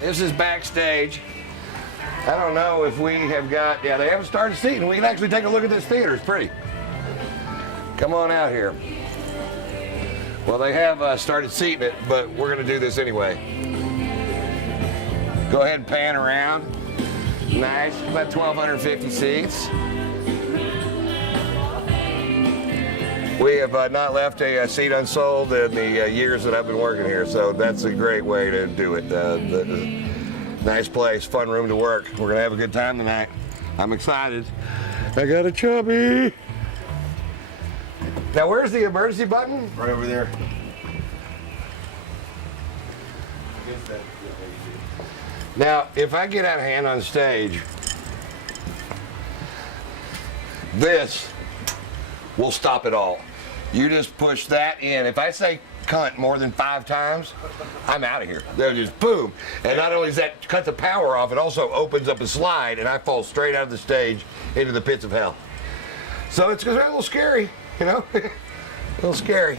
This is backstage. I don't know if we have got, yeah, they haven't started seating. We can actually take a look at this theater. It's pretty. Come on out here. Well, they have started seating it, but we're going to do this anyway. Go ahead and pan around. Nice, about 1,250 seats. We have not left a seat unsold in the years that I've been working here, so that's a great way to do it. Nice place, fun room to work. We're gonna have a good time tonight. I'm excited. I got a chubby. Now, where's the emergency button? Right over there. Now, if I get out of hand on stage, this will stop it all. You just push that in. If I say cunt more than 5 times, I'm out of here. They're just boom. And not only does that cut the power off, it also opens up a slide and I fall straight out of the stage into the pits of hell. So it's a little scary, you know? A little scary.